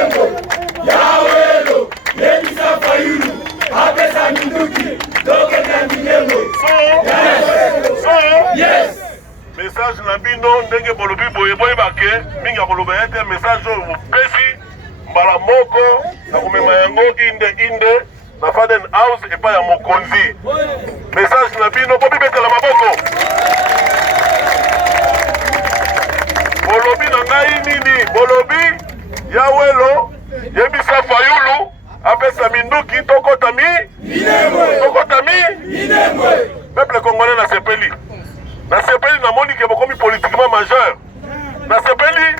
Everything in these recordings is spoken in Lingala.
Minembo, Yawelo, Yebisa Fayulu, Apesa Minduki, Doketa Minembo. Yes. Message na bino ndenge bolobi boye boye bake minga koloba ete message o pesi mbala moko na kumema yango inde na Faden House epa ya mokonzi. Message na bino bobi betela maboko. Bolobi na ngai nini? Bolobi Yawelo Yebisa Fayulu apesa Minduki tokota Minembwe. Peuple congolais na sepeli. Na sepeli na moni ke bokomi politiquement majeur. Na sepeli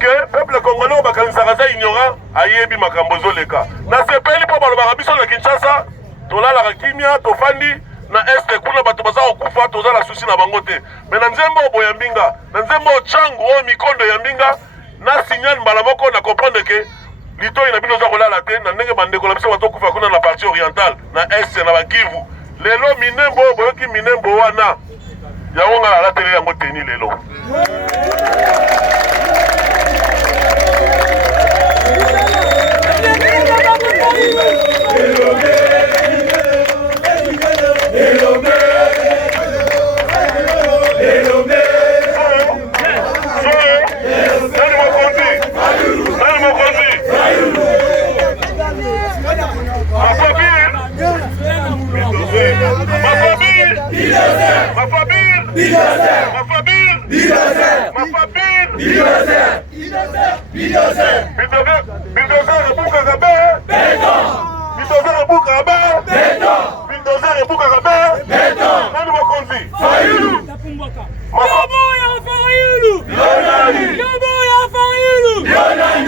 que peuple congolais o bakanisa za ignorant ayebi makambo zoleka. Na sepeli po balobaka biso na Kinshasa tolala kimia tofandi na este kuna bato baza okufa tozala susi na bango te. Mais na nzembo boya mbinga, na nzembo changu o mikondo ya mbinga na signal mbala moko na comprendre que litoi na bino za kolala te na ndenge bandeko na biso bato okufa kuna na partie orientale na este na Bakivu. Lelo Minembo boyoki Minembo wana Yawonga la télé yango teni lelo. Fayulu!